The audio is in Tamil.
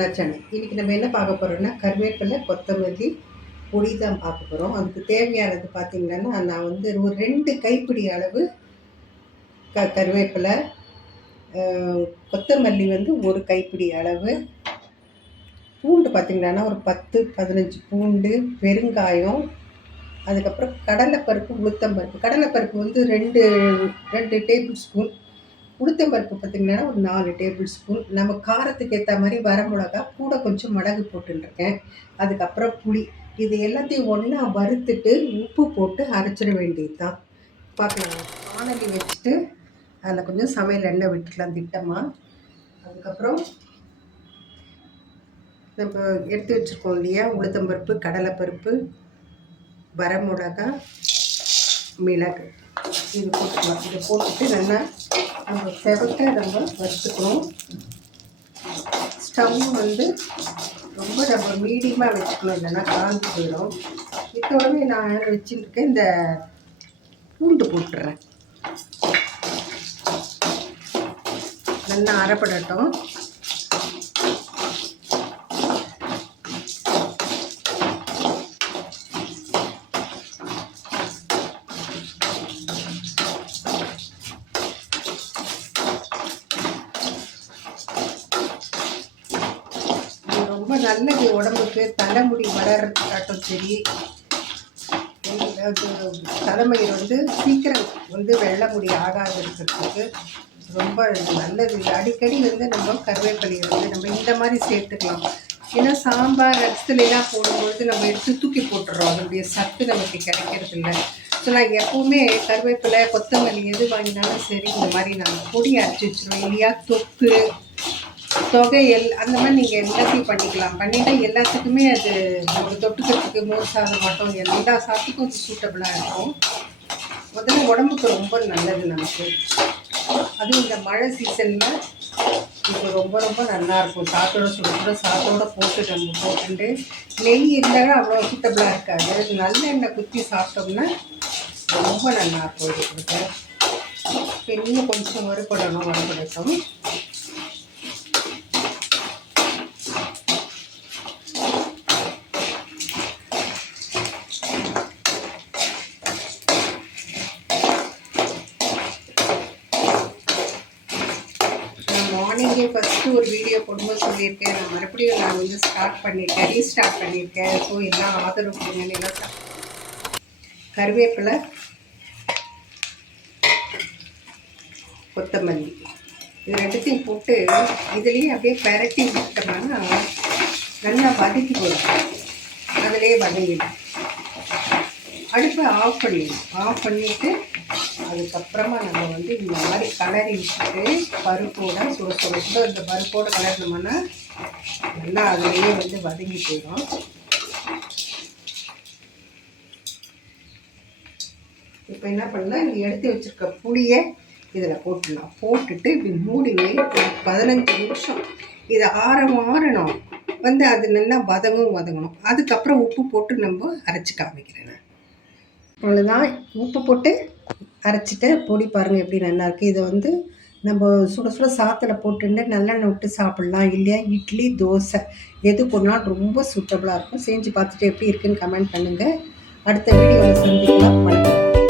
நல்லா சேனல் இன்றைக்கி நம்ம என்ன பார்க்க போகிறோம்னா கருவேப்பிலை கொத்தமல்லி பொடி தான் பார்க்க போகிறோம் அதுக்கு தேவையானது பார்த்திங்கன்னா நான் வந்து ஒரு ரெண்டு கைப்பிடி அளவு க கருவேப்பிலை கொத்தமல்லி வந்து ஒரு கைப்பிடி அளவு. பூண்டு பார்த்திங்கன்னா ஒரு பத்து பதினஞ்சு பூண்டு பெருங்காயம் அதுக்கப்புறம் கடலைப்பருப்பு உளுத்தம்பருப்பு. கடலைப்பருப்பு வந்து ரெண்டு ரெண்டு டேபிள் ஸ்பூன். உளுத்தம்பருப்பு பார்த்திங்கன்னா ஒரு நாலு டேபிள் ஸ்பூன். நம்ம காரத்துக்கு ஏற்ற மாதிரி வரமிளகா கூட கொஞ்சம் மிளகு போட்டுருக்கேன். அதுக்கப்புறம் புளி. இது எல்லாத்தையும் ஒன்றா வறுத்துட்டு உப்பு போட்டு அரைச்சிட வேண்டியது தான் பார்க்கலாம் வானலி வச்சுட்டு அதில் கொஞ்சம் சமையல் எண்ணெய் விட்டுக்கலாம் திட்டமாக அதுக்கப்புறம் நம்ம எடுத்து வச்சுருக்கோம் இல்லையா? உளுத்தம்பருப்பு கடலைப்பருப்பு வரமிளகா மிளகு. இது போட்டுக்கலாம் இதை போட்டுட்டு நல்லா நம்ம செவத்தை நம்ம வச்சுக்கணும் ஸ்டவ் வந்து ரொம்ப நம்ம மீடியமாக வச்சுக்கணும் இல்லைன்னா காஞ்சி போயிடும். இதோடவே நான் வச்சுருக்கேன் இந்த பூண்டு போட்டுறேன். நல்லா அரைப்படட்டும். நல்லது உடம்புக்கு தலைமுடி வளர்றதுக்காட்டும் சரி. அது வந்து சீக்கிரம் வந்து வெள்ள முடி ஆகாது இருக்கிறதுக்கு ரொம்ப நல்லது. அடிக்கடி வந்து நம்ம கருவேப்பிலையை வந்து நம்ம இந்த மாதிரி சேர்த்துக்கலாம். ஏன்னா சாம்பார் ரசத்துலாம் போடும்பொழுது நம்ம எடுத்து தூக்கி போட்டுறோம். அதனுடைய சத்து நமக்கு கிடைக்கிறது இல்லை. ஸோ நான் எப்போவுமே கருவேப்பிலை கொத்தமல்லி எது வாங்கினாலும் சரி இந்த மாதிரி நான் பொடி அரைச்சி வச்சிருவேன். இல்லையா தொக்கு தொகையல் அந்த மாதிரி நீங்கள் எல்லாத்தையும் பண்ணிக்கலாம். பண்ணிட்டா எல்லாத்துக்குமே அது ஒரு தொட்டுக்கிறதுக்கு மோர் சாதம் மட்டும் எல்லா சாதத்துக்கும் அது சூட்டபிளாக இருக்கும். முதல்ல உடம்புக்கு ரொம்ப நல்லது நமக்கு. அதுவும் இந்த மழை சீசனில் இது ரொம்ப ரொம்ப நல்லாயிருக்கும் சாத்தோட சுட சுட சாத்தோட போட்டு நம்ம போட்டுட்டு நெய் இருந்தாலும் அவ்வளோ சூட்டபிளாக இருக்காது. நல்லெண்ணெய் குத்தி சாப்பிட்டோம்னா ரொம்ப நல்லா இருக்கும். இது கொடுக்க. இப்போ இன்னும் கொஞ்சம் வறுபடணும் வறுபடட்டும் ஒரு வீடியோ போடும்போது சொல்லியிருக்கேன். நான் மறுபடியும் நான் வந்து ஸ்டார்ட் பண்ணியிருக்கேன் ரீஸ்டார்ட் பண்ணியிருக்கேன். ஸோ எல்லாம் ஆதரவு கொடுங்கன்னு எல்லாம் கருவேப்பிலை கொத்தமல்லி. இது ரெண்டுத்தையும் போட்டு இதுலேயே அப்படியே பெரட்டி விட்டோம்னா நல்லா வதக்கி போடும் அதிலே வதங்கிடும். அடுப்பை ஆஃப் பண்ணிடணும். ஆஃப் பண்ணிவிட்டு அதுக்கப்புறமா நம்ம வந்து இந்த மாதிரி கலரி விட்டுட்டு பருப்போட சுட சுட சுட இந்த பருப்போடு கலரினோம்னா நல்லா அதுலேயே வந்து வதங்கி போயிடும். இப்போ என்ன பண்ணலாம்? இங்கே எடுத்து வச்சிருக்க புளியை இதில் போட்டுடலாம். போட்டுட்டு இப்படி மூடி வை பதினஞ்சு நிமிஷம். இதை ஆற ஆறணும். வந்து அது நல்லா வதங்கும் வதங்கணும். அதுக்கப்புறம் உப்பு போட்டு நம்ம அரைச்சி காமிக்கிறேன் நான். அவ்வளோதான் உப்பு போட்டு அரைச்சிட்டு பொடி பாருங்கள் எப்படி நல்லாயிருக்கு இதை வந்து நம்ம சுட சுட சாத்தில் போட்டுட்டு நல்லெண்ணெய் விட்டு சாப்பிட்லாம் இல்லையா? இட்லி தோசை எது போனாலும் ரொம்ப சூட்டபுளாக இருக்கும். செஞ்சு பார்த்துட்டு எப்படி இருக்குன்னு கமெண்ட் பண்ணுங்கள் அடுத்த வீடியோவில் சந்திக்கலாம். வணக்கம்.